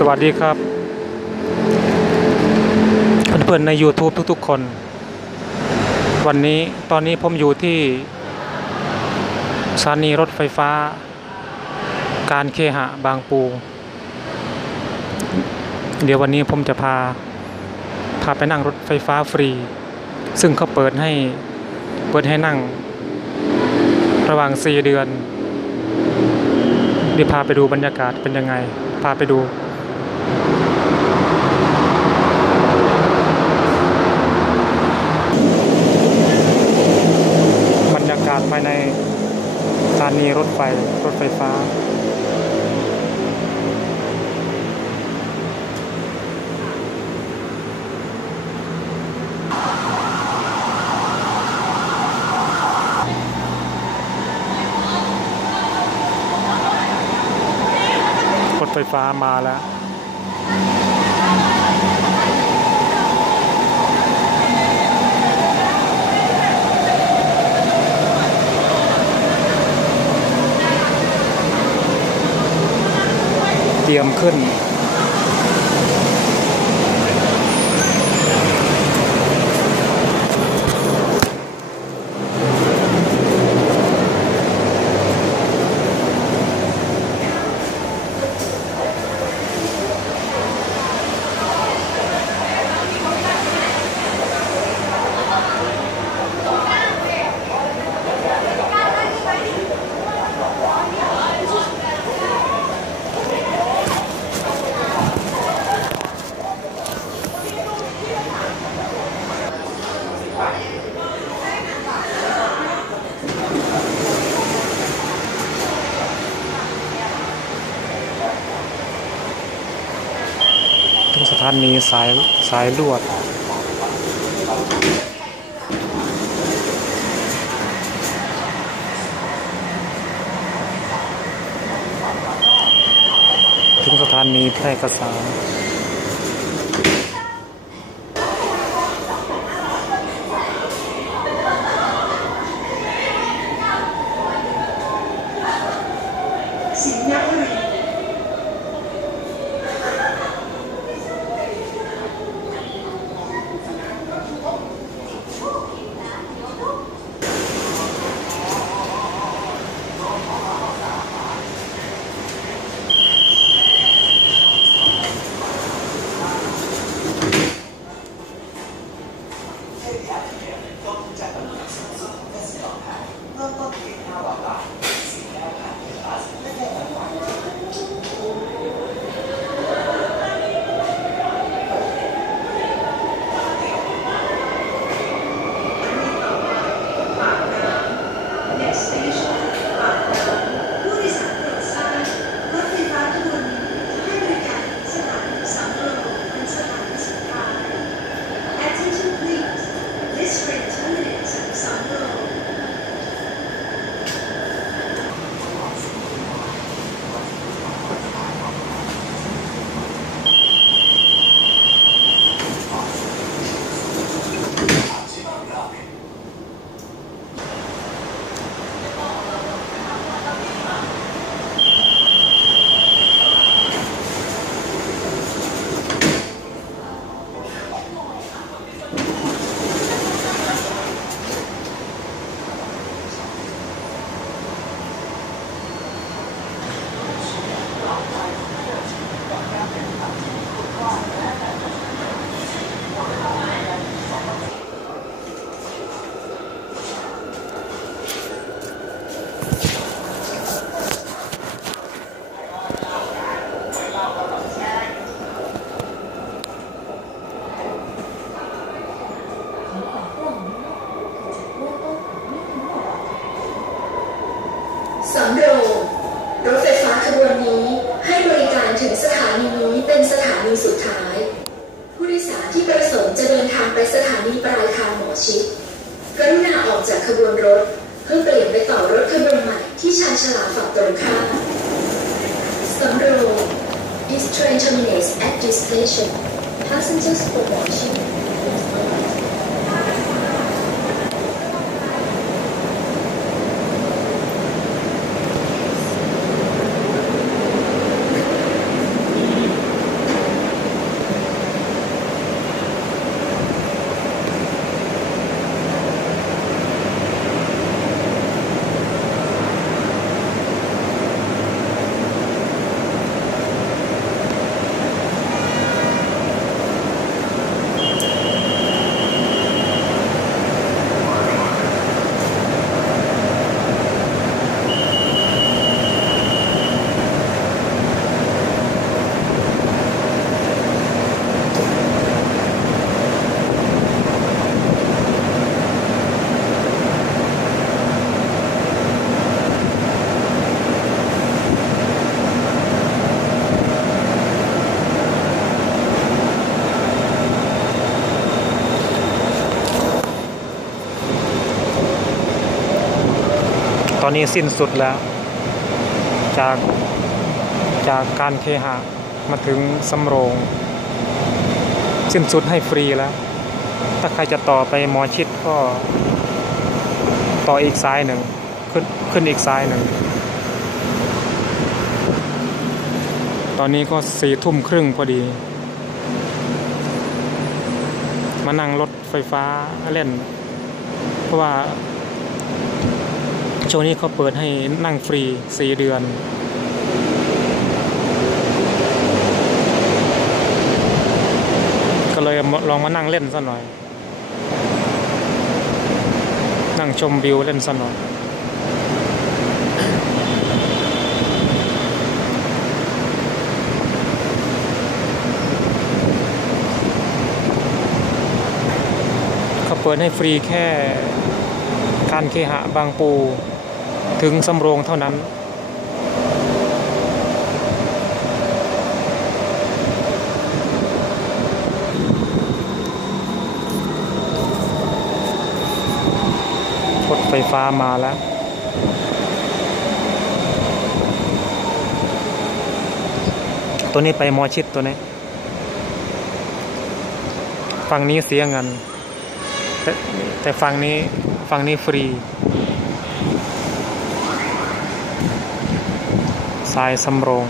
สวัสดีครับเพื่อนๆใน YouTube ทุกๆคนตอนนี้ผมอยู่ที่สถานีรถไฟฟ้าการเคหะบางปูเดี๋ยววันนี้ผมจะพาไปนั่งรถไฟฟ้าฟรีซึ่งเขาเปิดให้นั่งระหว่าง4 เดือนเดี๋ยวพาไปดูบรรยากาศเป็นยังไงพาไปดูบรรยากาศภายในสถานีรถไฟฟ้ารถไฟฟ้ามาแล้วเตรียมขึ้นทุกสถานีสายลวดถึงสถานีแพร่กษาสำโรงรถไฟฟ้าขบวนนี้ให้บริการถึงสถานีนี้เป็นสถานีสุดท้ายผู้โดยสารที่ประสงค์จะเดินทางไปสถานีปลายทางหมอชิดกรุณาออกจากขบวนรถเพื่อเปลี่ยนไปต่อรถขบวนใหม่ที่ชานฉลากฝั่งตรงข้ามสำโรง This train terminates at this station. Passengers for Mochi อนนี้สิ้นสุดแล้ว จากการเคหะมาถึงสำโรงสิ้นสุดให้ฟรีแล้วถ้าใครจะต่อไปหมอชิดก็ต่ออีกซ้ายหนึ่งขึ้นอีกซ้ายหนึ่งตอนนี้ก็4:30พอดีมานั่งรถไฟฟ้าเล่นเพราะว่าช่วงนี้เขาเปิดให้นั่งฟรี4 เดือนก็เลยลองมานั่งเล่นซะหน่อยนั่งชมวิวเล่นซะหน่อยเขาเปิดให้ฟรีแค่การเคหะบางปูถึงสำโรงเท่านั้นรถไฟฟ้ามาแล้วตัวนี้ไปมอชิดตัวนี้ฝั่งนี้เสียเงินแต่ฝั่งนี้ฟรีสายสำโรง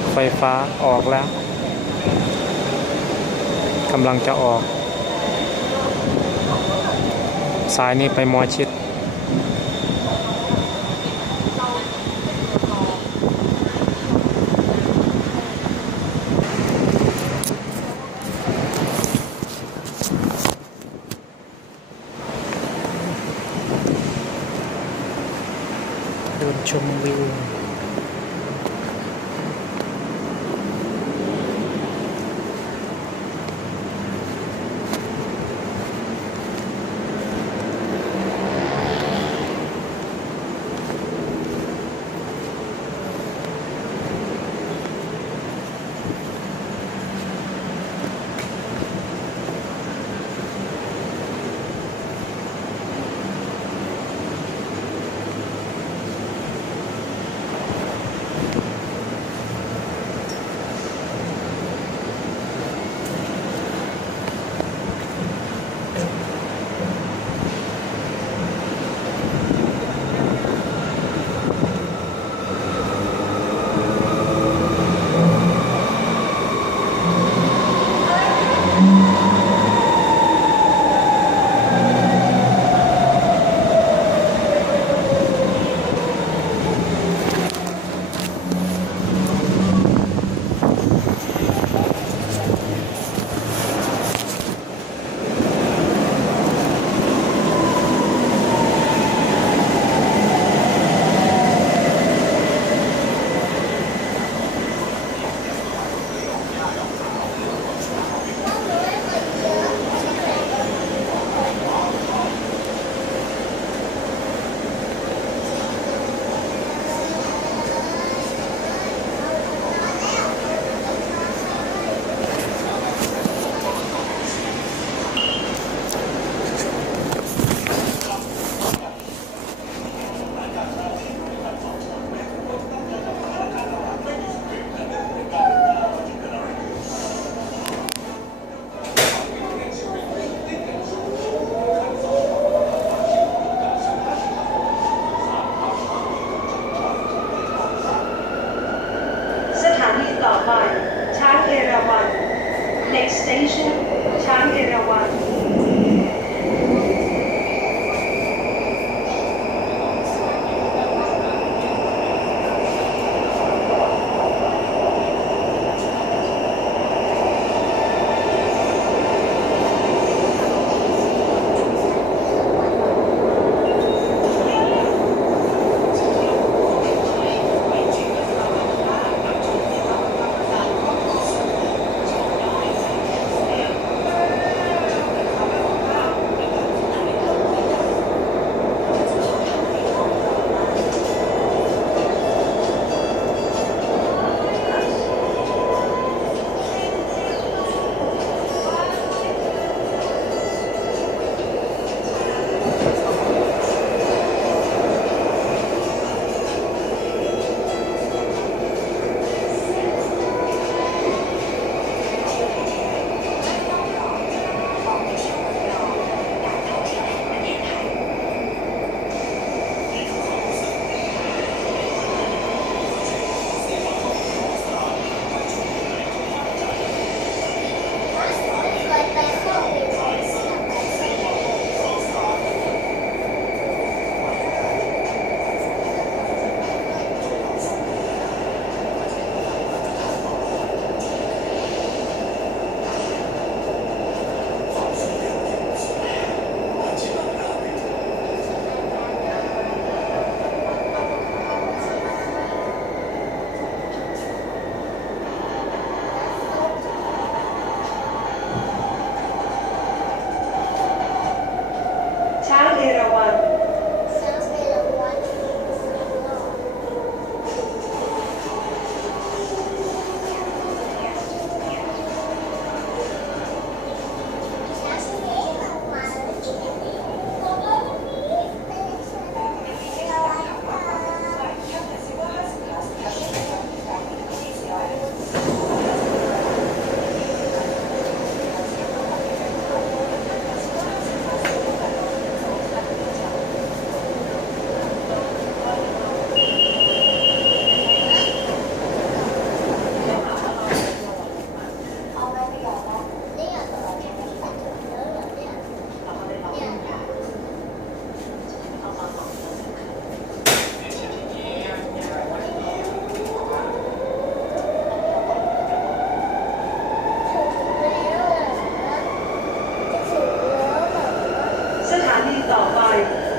รถไฟฟ้าออกแล้วกำลังจะออกสายนี้ไปมอชิดเดินชมวิว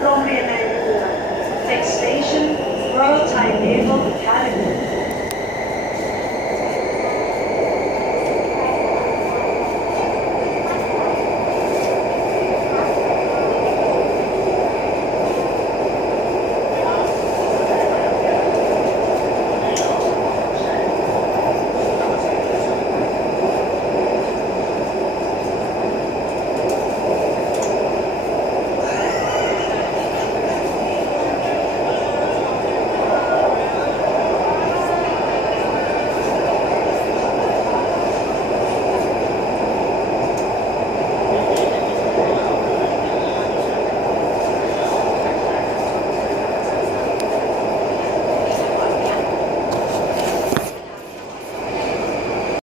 โรงเรียนในเรือ Next station Royal Thai Naval